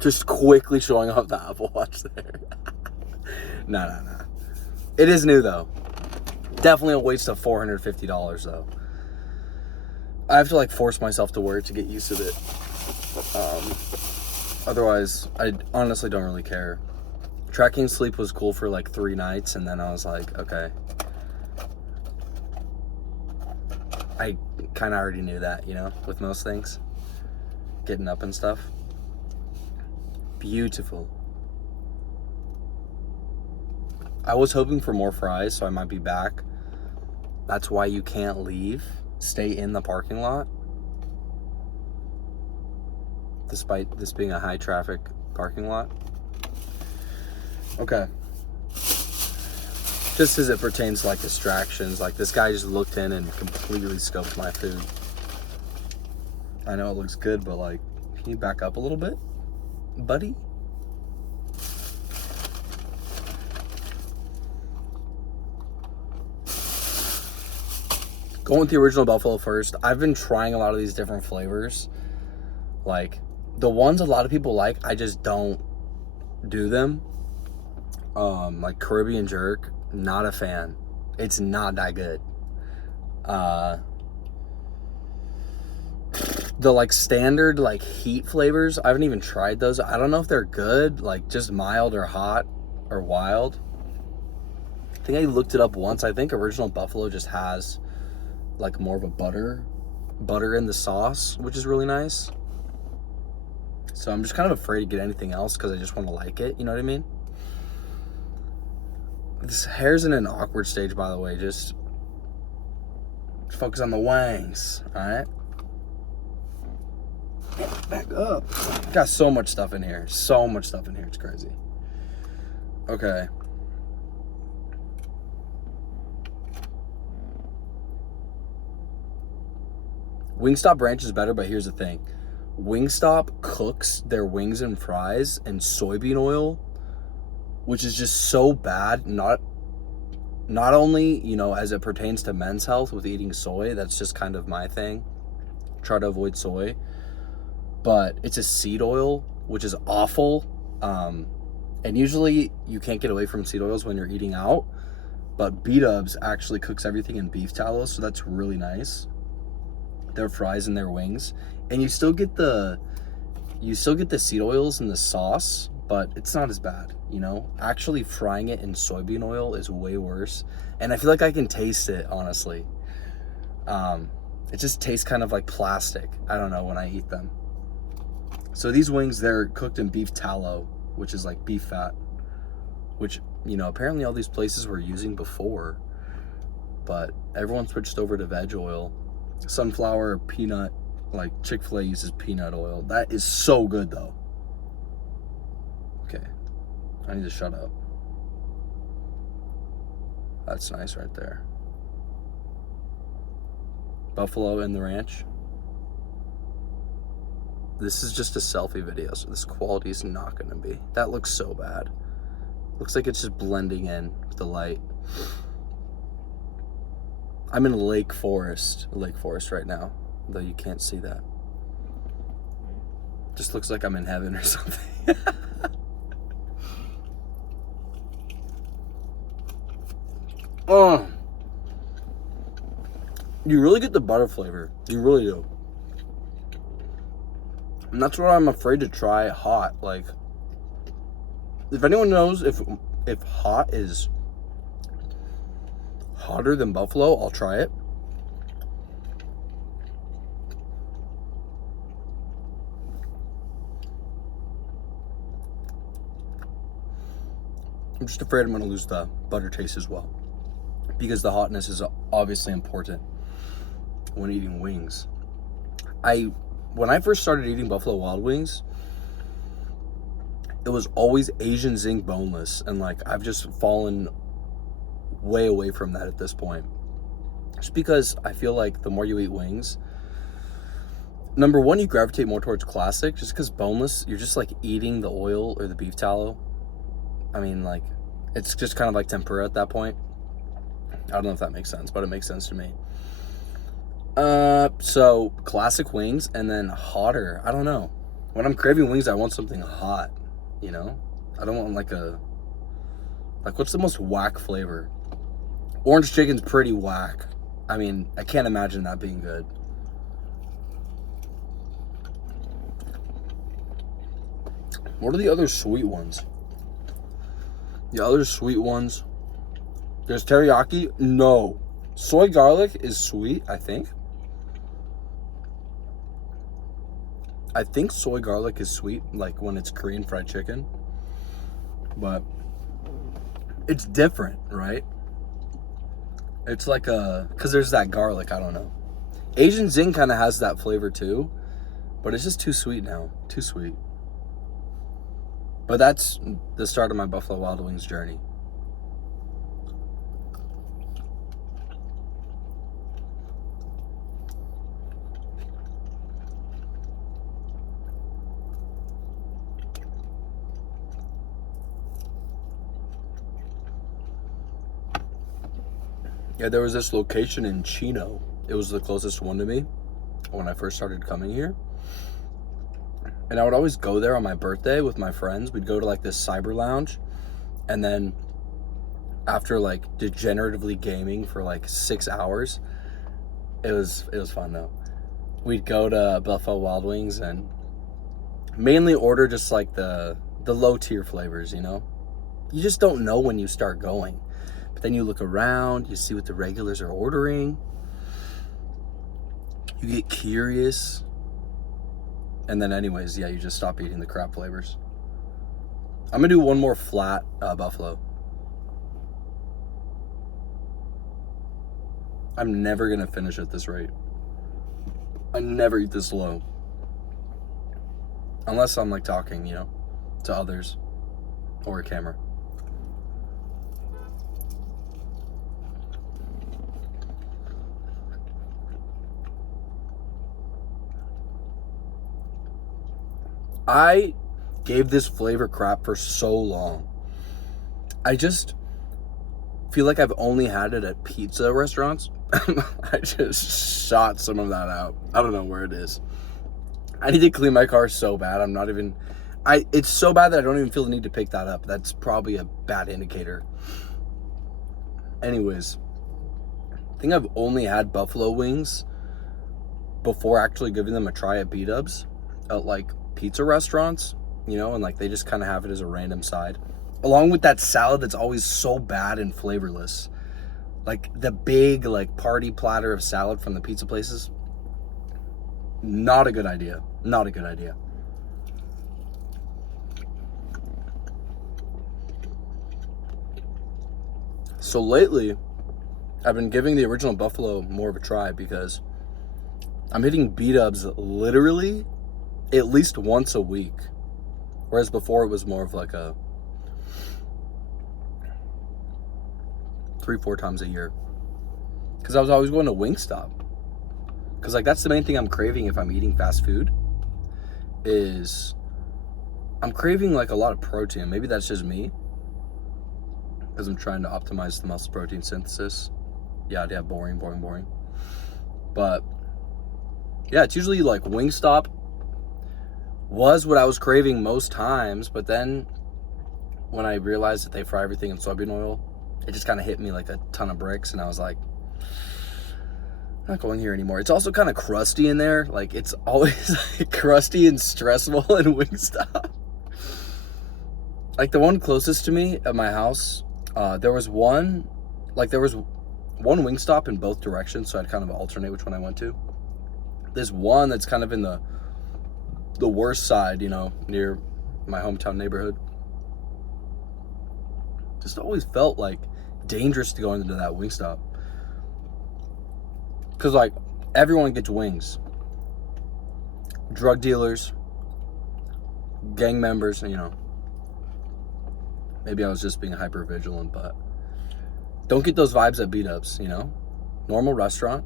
Just quickly showing off the Apple Watch there. No. It is new, though. Definitely a waste of $450, though. I have to, like, force myself to wear it to get used to it. Otherwise, I honestly don't really care. Tracking sleep was cool for, like, 3 nights, and then I was like, okay. I kind of already knew that, you know, with most things. Getting up and stuff. Beautiful. I was hoping for more fries, so I might be back. That's why you can't leave. Stay in the parking lot. Despite this being a high traffic parking lot. Okay. Just as it pertains to like distractions, like this guy just looked in and completely scoped my food. I know it looks good, but like, can you back up a little bit, buddy? Going with the original Buffalo first. I've been trying a lot of these different flavors. Like, the ones a lot of people like, I just don't do them. Like Caribbean Jerk, not a fan. It's not that good. The like standard like heat flavors, I haven't even tried those. I don't know if they're good, like just mild or hot or wild. I think I looked it up once. I think original Buffalo just has like more of a butter in the sauce, which is really nice. So I'm just kind of afraid to get anything else because I just want to like it, you know what I mean? This hair's in an awkward stage, by the way. Just focus on the wangs, all right? Back up. Got so much stuff in here. It's crazy. Okay. Wingstop ranch is better, but here's the thing. Wingstop cooks their wings and fries in soybean oil, which is just so bad. Not only, you know, as it pertains to men's health with eating soy, that's just kind of my thing. Try to avoid soy. But it's a seed oil, which is awful. And usually you can't get away from seed oils when you're eating out. But B-Dubs actually cooks everything in beef tallow, so that's really nice. Their fries and their wings. And you still get the seed oils in the sauce, but it's not as bad, you know? Actually frying it in soybean oil is way worse. And I feel like I can taste it, honestly. It just tastes kind of like plastic. I don't know, when I eat them. So these wings, they're cooked in beef tallow, which is like beef fat, which, you know, apparently all these places were using before, but everyone switched over to veg oil. Sunflower or peanut, like Chick-fil-A uses peanut oil. That is so good, though. Okay, I need to shut up. That's nice right there. Buffalo and the ranch. This is just a selfie video, so this quality is not going to be. That looks so bad. Looks like it's just blending in with the light. I'm in Lake Forest right now, though you can't see that. Just looks like I'm in heaven or something. Oh, you really get the butter flavor. You really do. And that's what I'm afraid to try hot. Like, if anyone knows if hot is hotter than Buffalo, I'll try it. I'm just afraid I'm going to lose the butter taste as well, because the hotness is obviously important when eating wings. When I first started eating Buffalo Wild Wings, it was always Asian zinc boneless, and like I've just fallen way away from that at this point. Just because I feel like the more you eat wings, number one, you gravitate more towards classic, just because boneless, you're just like eating the oil or the beef tallow. I mean, like, it's just kind of like tempura at that point. I don't know if that makes sense, but it makes sense to me. So classic wings, and then hotter. I don't know. when I'm craving wings, I want something hot, you know? I don't want what's the most whack flavor? Orange chicken's pretty whack. I mean, I can't imagine that being good. What are the other sweet ones? The other sweet ones. There's teriyaki. No. Soy garlic is sweet, I think. I think soy garlic is sweet, like when it's Korean fried chicken. But it's different, right? It's like because there's that garlic, I don't know. Asian Zing kind of has that flavor too, but it's just too sweet now. Too sweet. But that's the start of my Buffalo Wild Wings journey. Yeah, there was this location in Chino. It was the closest one to me when I first started coming here. And I would always go there on my birthday with my friends. We'd go to like this cyber lounge. And then after like degeneratively gaming for like 6 hours, it was fun though. We'd go to Buffalo Wild Wings and mainly order just like the low tier flavors, you know? You just don't know when you start going. But then you look around, you see what the regulars are ordering. You get curious. And then anyways, yeah, you just stop eating the crap flavors. I'm gonna do one more flat buffalo. I'm never gonna finish at this rate. I never eat this low. Unless I'm like talking, you know, to others or a camera. I gave this flavor crap for so long. I just feel like I've only had it at pizza restaurants. I just shot some of that out. I don't know where it is. I need to clean my car so bad. It's so bad that I don't even feel the need to pick that up. That's probably a bad indicator. Anyways, I think I've only had buffalo wings before actually giving them a try at B-dubs at like pizza restaurants, you know, and like they just kind of have it as a random side along with that salad that's always so bad and flavorless, like the big like party platter of salad from the pizza places. Not a good idea. So lately I've been giving the original buffalo more of a try because I'm hitting B-dubs literally at least once a week, whereas before it was more of like a 3-4 times a year, because I was always going to Wingstop, because like that's the main thing I'm craving if I'm eating fast food, is I'm craving like a lot of protein. Maybe that's just me because I'm trying to optimize the muscle protein synthesis. Yeah, boring. But yeah, it's usually like Wingstop was what I was craving most times, but then when I realized that they fry everything in soybean oil, it just kind of hit me like a ton of bricks, and I was like, I'm not going here anymore. It's also kind of crusty in there. Like, it's always like crusty and stressful in Wingstop. Like, the one closest to me at my house, there was one Wingstop in both directions, so I'd kind of alternate which one I went to. There's one that's kind of in the worst side, you know, near my hometown neighborhood. Just always felt like dangerous to go into that Wingstop, because like everyone gets wings. Drug dealers, gang members, you know. Maybe I was just being hyper vigilant, but don't get those vibes at B-dubs, you know. Normal restaurant.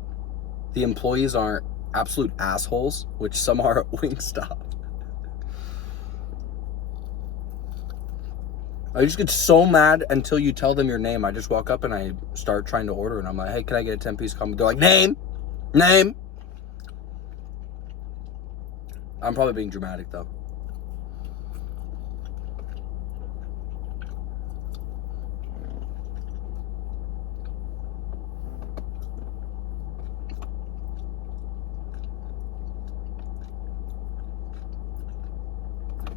The employees aren't absolute assholes, which some are at Wingstop. I just get so mad until you tell them your name. I just walk up and I start trying to order, and I'm like, hey, can I get a 10-piece combo? They're like, name. I'm probably being dramatic though.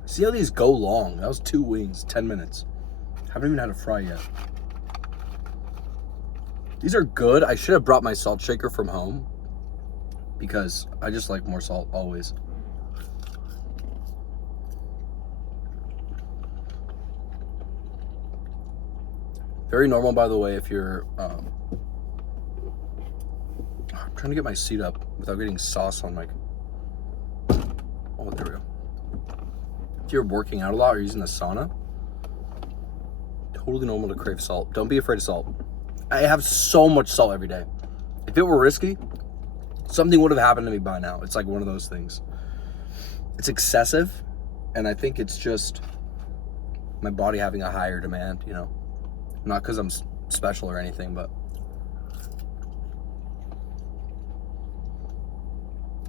See how these go long? That was 2 wings, 10 minutes. Haven't even had a fry yet. These are good. I should have brought my salt shaker from home because I just like more salt always. Very normal, by the way, if you're... I'm trying to get my seat up without getting sauce on my... Oh, there we go. If you're working out a lot or using the sauna, totally normal to crave salt. Don't be afraid of salt. I have so much salt every day. If it were risky, something would have happened to me by now. It's like one of those things. It's excessive, and I think it's just my body having a higher demand, you know? Not because I'm special or anything, but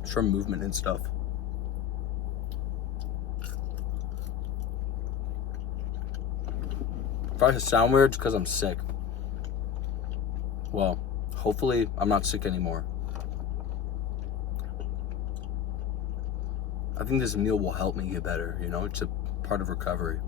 it's from movement and stuff. If I sound weird, it's because I'm sick. Well, hopefully I'm not sick anymore. I think this meal will help me get better, you know? It's a part of recovery.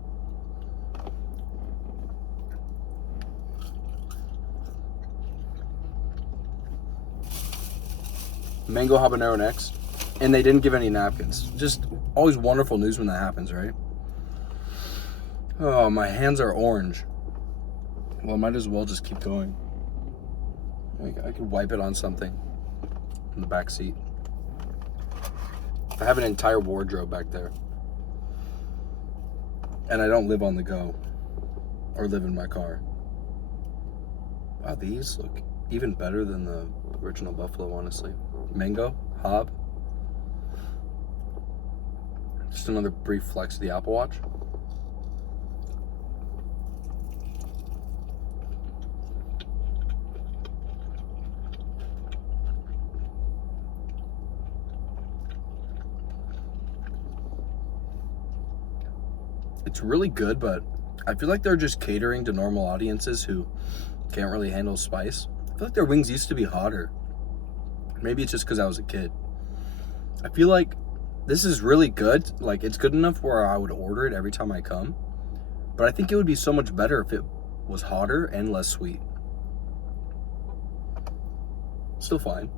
Mango habanero next. And they didn't give any napkins. Just always wonderful news when that happens, right? Oh, my hands are orange. Well, I might as well just keep going. I could wipe it on something in the back seat. I have an entire wardrobe back there. And I don't live on the go or live in my car. Wow, these look even better than the original buffalo, honestly. Mango, hob. Just another brief flex of the Apple Watch. It's really good, but I feel like they're just catering to normal audiences who can't really handle spice. I feel like their wings used to be hotter. Maybe it's just because I was a kid. I feel like this is really good. Like, it's good enough where I would order it every time I come. But I think it would be so much better if it was hotter and less sweet. Still fine.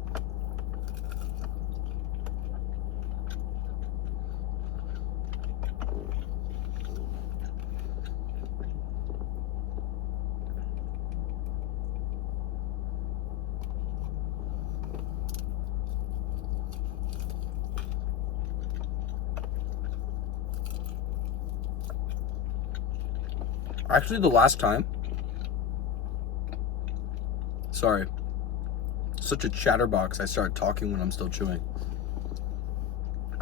Actually, the last time, sorry, such a chatterbox, I started talking when I'm still chewing.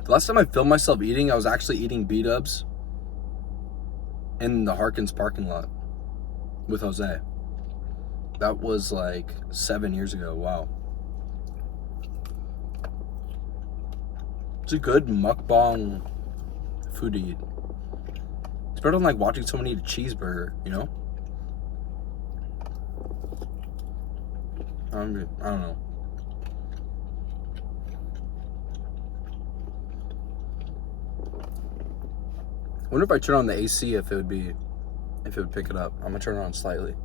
The last time I filmed myself eating, I was actually eating B-dubs in the Harkins parking lot with Jose. That was like 7 years ago. Wow. It's a good mukbang food to eat. It's better than like watching someone eat a cheeseburger, you know? I don't know. I wonder if I turn on the AC if it would pick it up. I'm gonna turn it on slightly.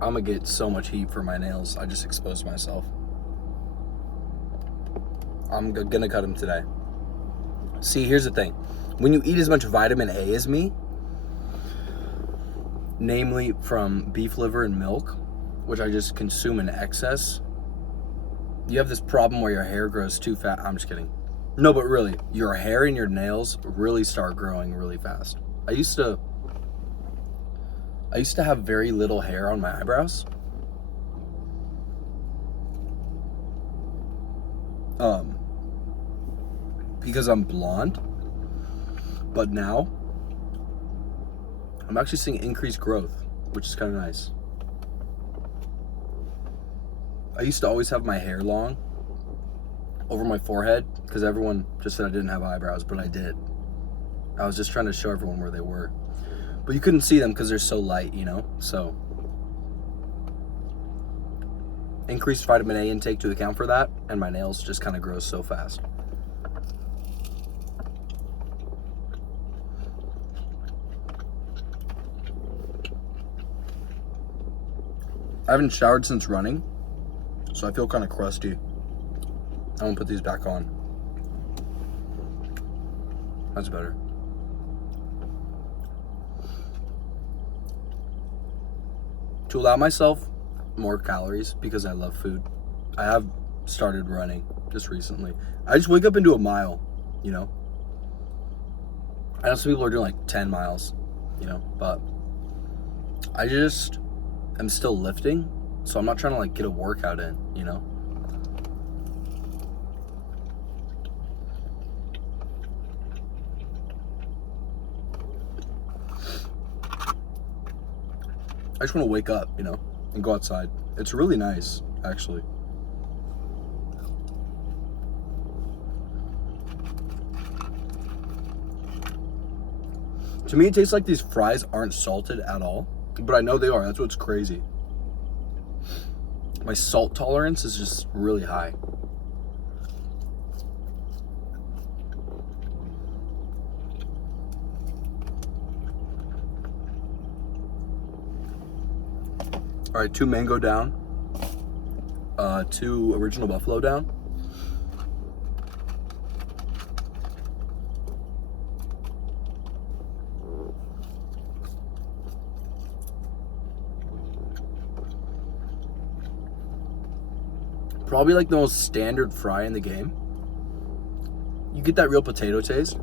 I'm gonna get so much heat for my nails. I just exposed myself. I'm gonna cut them today. See, here's the thing. When you eat as much vitamin A as me, namely from beef liver and milk, which I just consume in excess, you have this problem where your hair grows too fast. I'm just kidding. No, but really, your hair and your nails really start growing really fast. I used to have very little hair on my eyebrows. Because I'm blonde. But now, I'm actually seeing increased growth, which is kind of nice. I used to always have my hair long over my forehead because everyone just said I didn't have eyebrows, but I did. I was just trying to show everyone where they were. But you couldn't see them because they're so light, you know? So increased vitamin A intake to account for that, and my nails just kind of grow so fast. I haven't showered since running, so I feel kind of crusty. I'm gonna put these back on. That's better. To allow myself more calories because I love food, I have started running just recently. I just wake up and do a mile, you know. I know some people are doing like 10 miles, you know, but I just am still lifting, so I'm not trying to like get a workout in, you know. I just want to wake up, you know, and go outside. It's really nice, actually. To me, it tastes like these fries aren't salted at all, but I know they are. That's what's crazy. My salt tolerance is just really high. All right, 2 mango down, 2 original buffalo down. Probably like the most standard fry in the game. You get that real potato taste.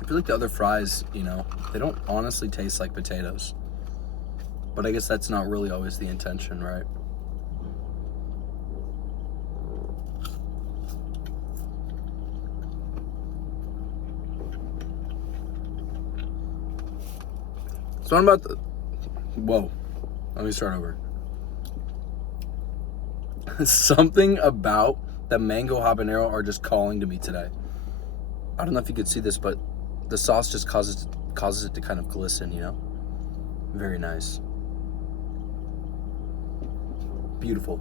I feel like the other fries, you know, they don't honestly taste like potatoes. But I guess that's not really always the intention, right? So I'm about the... Whoa. Let me start over. Something about the mango habanero are just calling to me today. I don't know if you could see this, but the sauce just causes it to kind of glisten, you know? Very nice. Beautiful.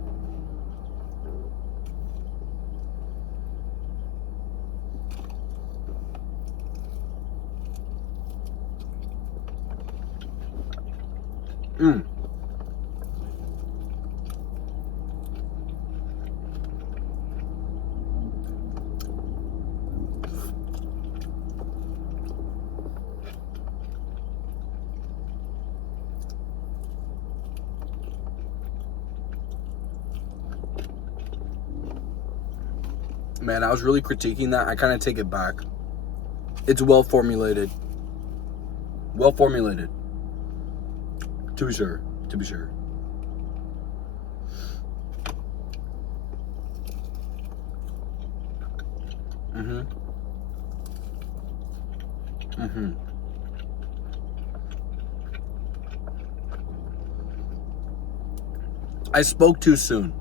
Mmm. Man, I was really critiquing that. I kind of take it back. It's well formulated. Well formulated. To be sure. To be sure. Mm-hmm. Mm-hmm. I spoke too soon.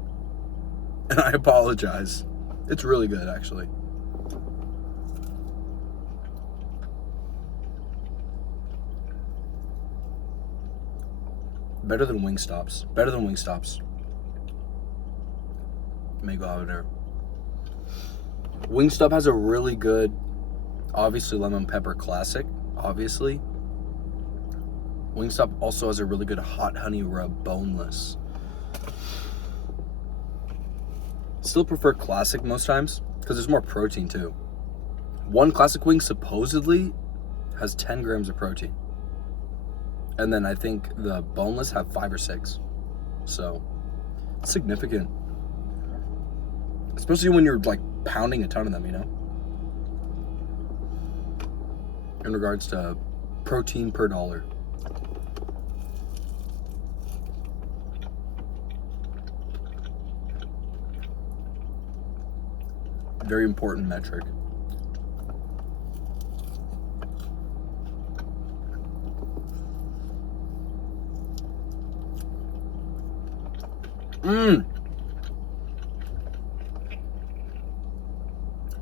And I apologize. It's really good, actually. Better than Wingstop's. Better than Wingstop's. Mango habanero. Wingstop has a really good, obviously, lemon pepper classic. Obviously. Wingstop also has a really good hot honey rub boneless. Still prefer classic most times because there's more protein too. One classic wing supposedly has 10 grams of protein. And then I think the boneless have 5 or 6. So, it's significant. Especially when you're like pounding a ton of them, you know? In regards to protein per dollar. Very important metric.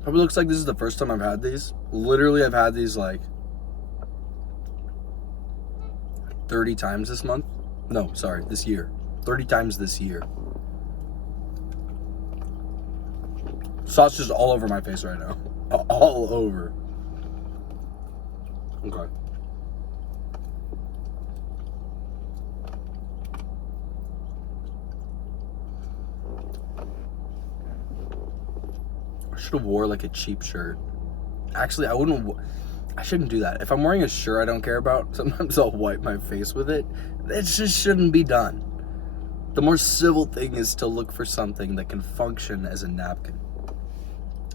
Probably looks like this is the first time I've had these. Literally, I've had these like 30 times this month. No, sorry, this year. 30 times this year. Sauce just all over my face right now. All over. Okay. I should have wore like a cheap shirt. Actually, I shouldn't do that. If I'm wearing a shirt I don't care about, sometimes I'll wipe my face with it. That just shouldn't be done. The more civil thing is to look for something that can function as a napkin.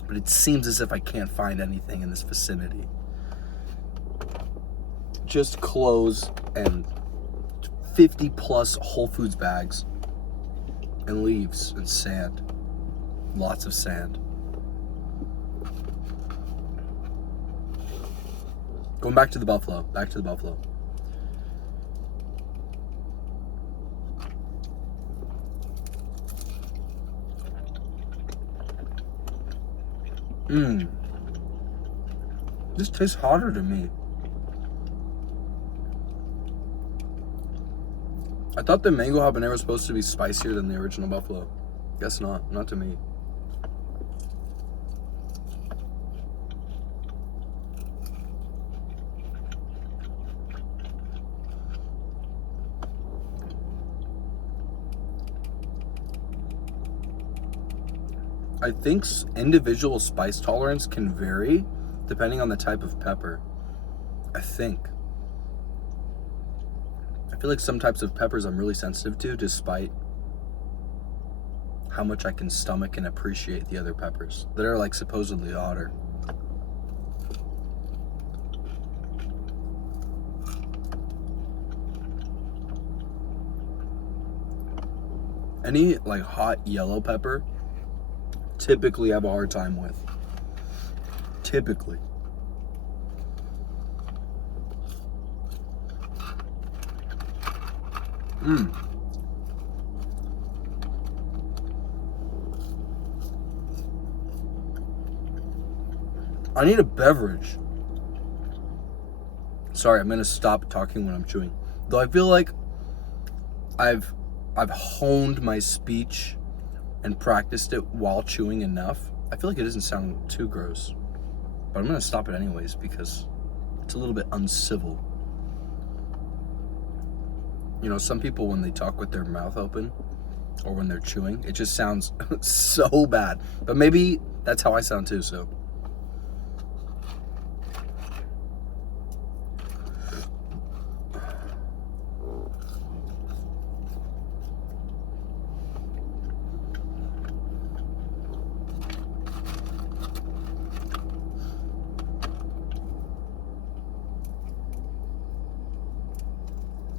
But it seems as if I can't find anything in this vicinity. Just clothes and 50 plus Whole Foods bags and leaves and sand. Lots of sand. Going back to the buffalo. Back to the buffalo. This tastes hotter to me. I thought the mango habanero was supposed to be spicier than the original buffalo. Guess not. Not to me. I think individual spice tolerance can vary depending on the type of pepper. I think. I feel like some types of peppers I'm really sensitive to, despite how much I can stomach and appreciate the other peppers that are like supposedly hotter. Any like hot yellow pepper, typically have a hard time with. Typically. I need a beverage. Sorry, I'm gonna stop talking when I'm chewing. Though I feel like I've honed my speech and practiced it while chewing enough. I feel like it doesn't sound too gross. But I'm gonna stop it anyways because it's a little bit uncivil. You know, some people when they talk with their mouth open or when they're chewing, it just sounds so bad. But maybe that's how I sound too, so.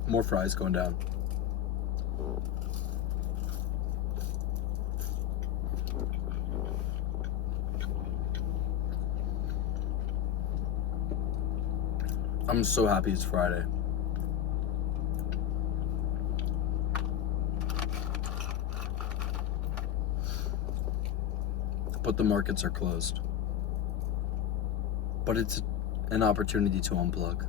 More fries going down. I'm so happy it's Friday. But the markets are closed. But it's an opportunity to unplug.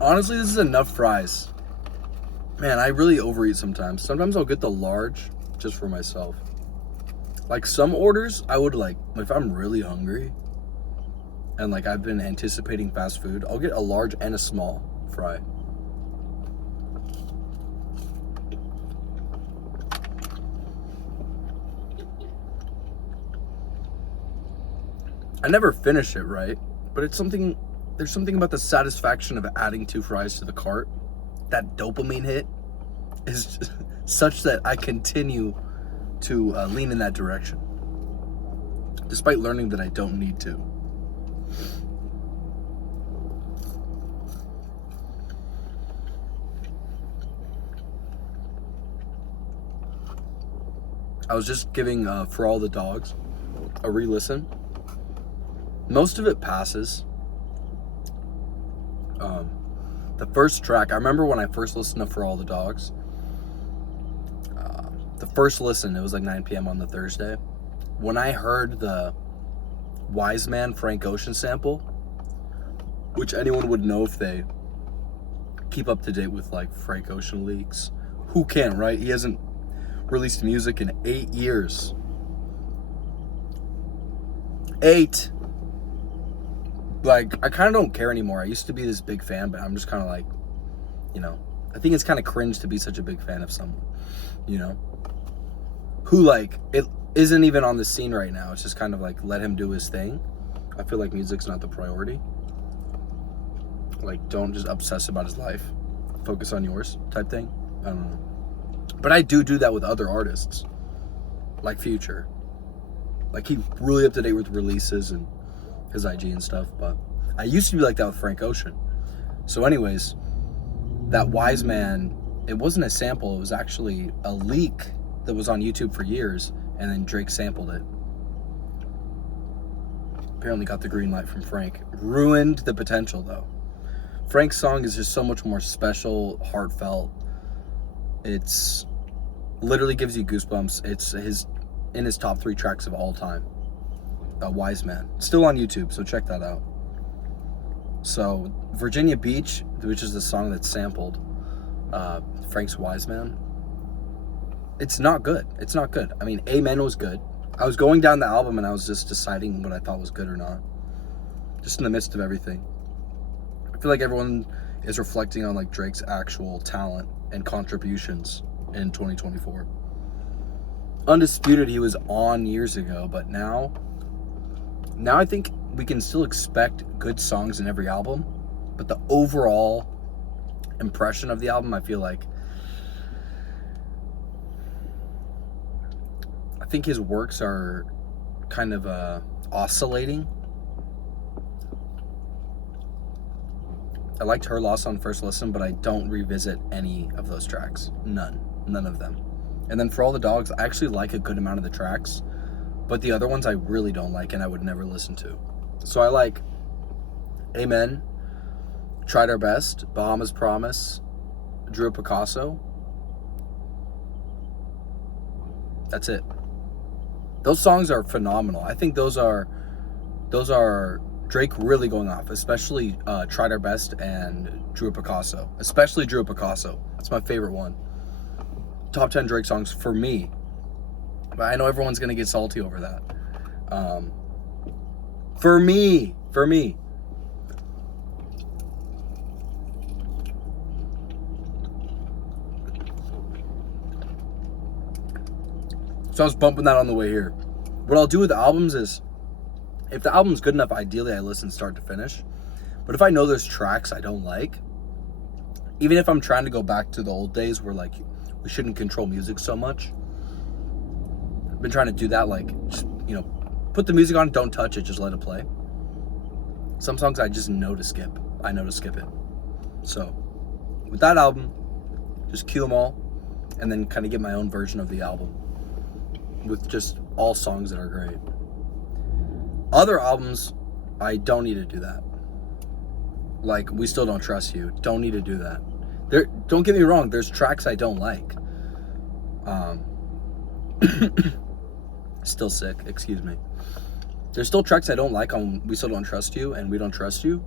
Honestly, this is enough fries. Man, I really overeat sometimes. Sometimes I'll get the large just for myself. Like some orders, I would like, if I'm really hungry and like I've been anticipating fast food, I'll get a large and a small fry. I never finish it, right? But it's something, there's something about the satisfaction of adding 2 fries to the cart. That dopamine hit is such that I continue to lean in that direction, despite learning that I don't need to. I was just giving For All the Dogs a re-listen. Most of it passes. The first track, I remember when I first listened to For All the Dogs, the first listen, it was like 9 p.m. on the Thursday. When I heard the Wise Man Frank Ocean sample, which anyone would know if they keep up to date with like Frank Ocean leaks. Who can, right? He hasn't released music in 8 years. 8. Like, I kind of don't care anymore. I used to be this big fan, but I'm just kind of like, you know, I think it's kind of cringe to be such a big fan of someone, you know, who like, it isn't even on the scene right now. It's just kind of like, let him do his thing. I feel like music's not the priority. Like, don't just obsess about his life. Focus on yours type thing. I don't know. But I do that with other artists. Like Future. Like, he's really up to date with releases and his IG and stuff. But I used to be like that with Frank Ocean. So anyways, that Wise Man, it wasn't a sample. It was actually a leak that was on YouTube for years. And then Drake sampled it. Apparently got the green light from Frank. Ruined the potential, though. Frank's song is just so much more special, heartfelt. It's literally gives you goosebumps. It's in his top 3 tracks of all time. Wise Man. Still on YouTube, so check that out. So, Virginia Beach, which is the song that's sampled Frank's Wise Man, it's not good. It's not good. I mean, Amen was good. I was going down the album and I was just deciding what I thought was good or not. Just in the midst of everything. I feel like everyone is reflecting on like Drake's actual talent and contributions in 2024. Undisputed, he was on years ago, but now I think we can still expect good songs in every album, but the overall impression of the album, I feel like, I think his works are kind of oscillating. I liked Her Loss on first listen, but I don't revisit any of those tracks. None of them. And then For All the Dogs, I actually like a good amount of the tracks, but the other ones I really don't like and I would never listen to. So I like Amen, Tried Our Best, Bahama's Promise, Drew a Picasso. That's it. Those songs are phenomenal. I think those are Drake really going off, especially Tried Our Best and Drew a Picasso. Especially Drew a Picasso. That's my favorite one. Top 10 Drake songs for me. But I know everyone's going to get salty over that. For me. So I was bumping that on the way here. What I'll do with the albums is, if the album's good enough, ideally I listen start to finish. But if I know there's tracks I don't like, even if I'm trying to go back to the old days where like we shouldn't control music so much, I've been trying to do that, like, just, you know, put the music on, don't touch it, just let it play. Some songs I just know to skip. I know to skip it. So with that album, just cue them all and then kind of get my own version of the album with just all songs that are great. Other albums, I don't need to do that. Like, We Still Don't Trust You. Don't need to do that. Don't get me wrong, there's tracks I don't like. Still sick, excuse me. There's still tracks I don't like on We Still Don't Trust You and We Don't Trust You.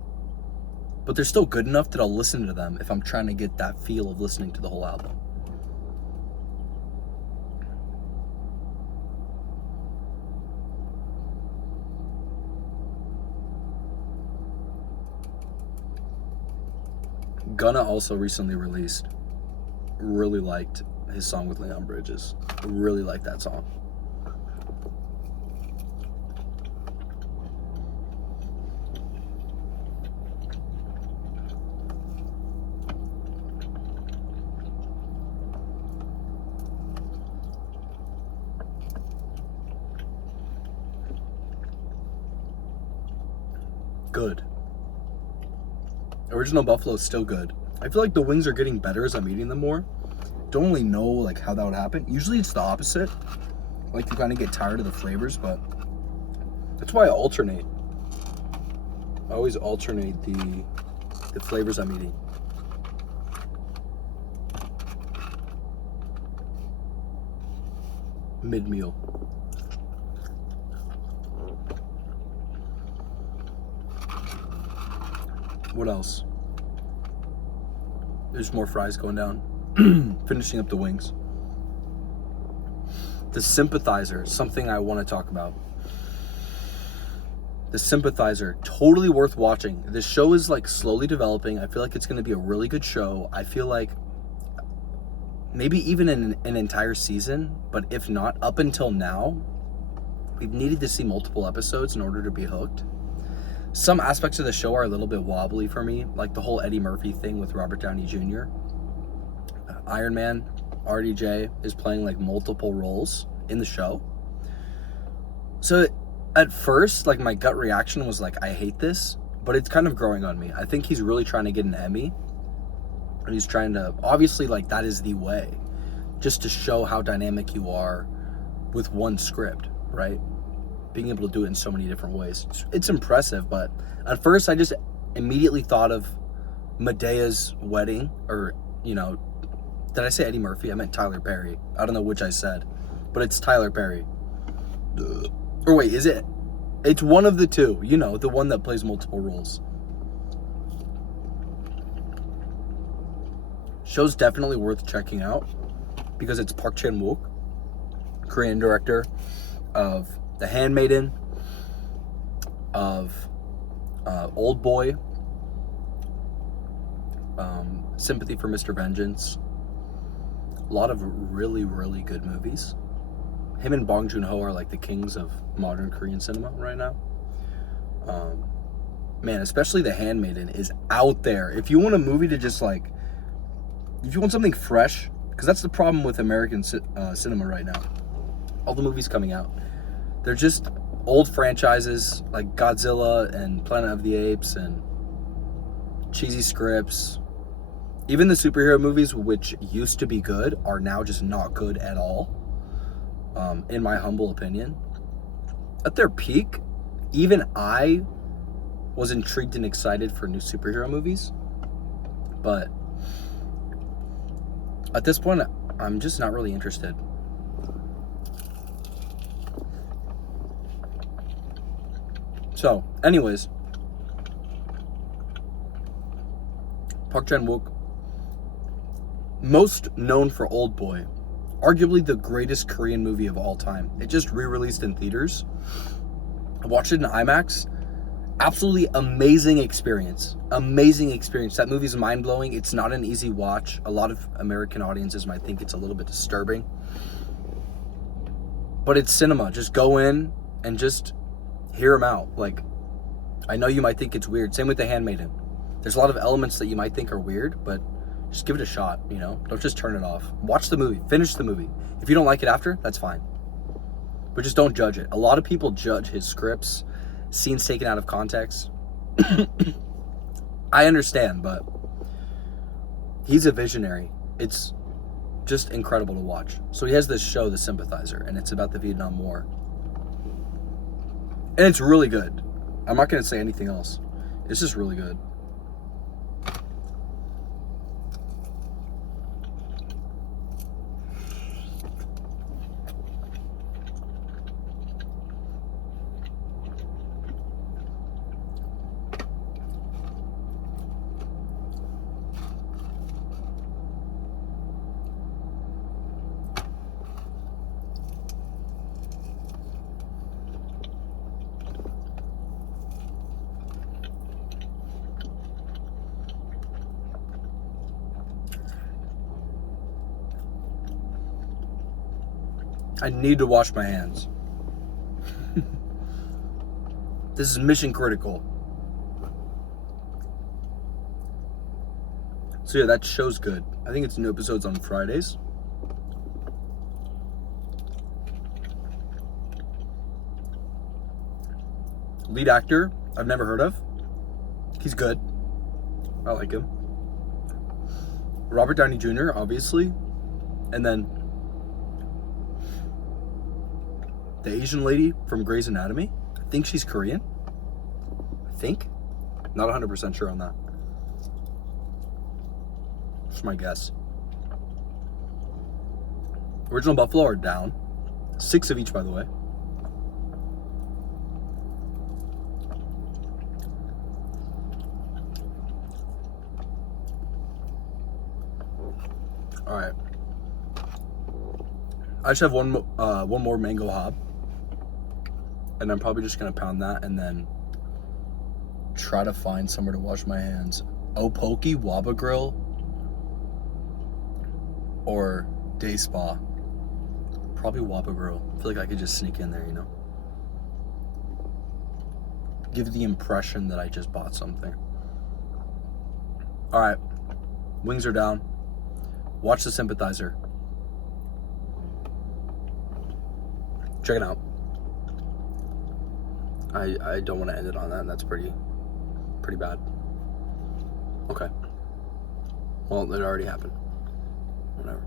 But they're still good enough that I'll listen to them if I'm trying to get that feel of listening to the whole album. Gunna also recently released. Really liked his song with Leon Bridges. Really liked that song. Good. Original Buffalo is still good. I feel like the wings are getting better as I'm eating them more. Don't really know like how that would happen. Usually it's the opposite. Like, you kind of get tired of the flavors, but that's why I alternate. I always alternate the flavors I'm eating. mid-meal. What else? There's more fries going down. Finishing up the wings. The Sympathizer, something I want to talk about. The Sympathizer, totally worth watching. This show is like slowly developing. I feel like it's going to be a really good show. I feel like maybe even in an entire season, but if not, up until now, we've needed to see multiple episodes in order to be hooked. Some aspects of the show are a little bit wobbly for me, like the whole Eddie Murphy thing with Robert Downey Jr. Iron Man, RDJ, is playing like multiple roles in the show. So at first, like my gut reaction was like, I hate this, but it's kind of growing on me. I think he's really trying to get an Emmy. And he's trying to, obviously, like, that is the way, just to show how dynamic you are with one script, right? Being able to do it in so many different ways. It's impressive, but at first I just immediately thought of Medea's wedding, or, you know, did I say Eddie Murphy? I meant Tyler Perry. I don't know which I said, but it's Tyler Perry. Or wait, is it? It's one of the two, you know, the one that plays multiple roles. Show's definitely worth checking out because it's Park Chan-wook, Korean director of The Handmaiden, of Old Boy, Sympathy for Mr. Vengeance. A lot of really, really good movies. Him and Bong Joon-ho are like the kings of modern Korean cinema right now. Man, especially The Handmaiden is out there. If you want a movie to just like, if you want something fresh, because that's the problem with American cinema right now. All the movies coming out, they're just old franchises like Godzilla and Planet of the Apes and cheesy scripts. Even the superhero movies, which used to be good, are now just not good at all, in my humble opinion. At their peak, even I was intrigued and excited for new superhero movies, but at this point, I'm just not really interested. So, anyways, Park Chan-wook, most known for Old Boy, arguably the greatest Korean movie of all time. It just re-released in theaters. I watched it in IMAX. Absolutely amazing experience. Amazing experience. That movie's mind-blowing. It's not an easy watch. A lot of American audiences might think it's a little bit disturbing. But it's cinema. Just go in and just hear them out. Like, I know you might think it's weird. Same with The Handmaiden. There's a lot of elements that you might think are weird, but just give it a shot, you know? Don't just turn it off. Watch the movie. Finish the movie. If you don't like it after, that's fine. But just don't judge it. A lot of people judge his scripts, scenes taken out of context. I understand, but he's a visionary. It's just incredible to watch. So he has this show, The Sympathizer, and it's about the Vietnam War. And it's really good. I'm not going to say anything else. It's just really good. I need to wash my hands. This is mission critical. So yeah, that show's good. I think it's new episodes on Fridays. Lead actor, I've never heard of. He's good. I like him. Robert Downey Jr., obviously. And then the Asian lady from Grey's Anatomy. I think she's Korean. I think. Not 100% sure on that. Just my guess. Original Buffalo are down. 6 of each, by the way. All right. I just have one more mango hob, and I'm probably just gonna pound that and then try to find somewhere to wash my hands. Opoki, Waba Grill, or Day Spa. Probably Waba Grill. I feel like I could just sneak in there, you know? Give the impression that I just bought something. All right, wings are down. Watch the sympathizer. Check it out. I don't want to end it on that. That's pretty bad. Okay. Well, it already happened. Whatever.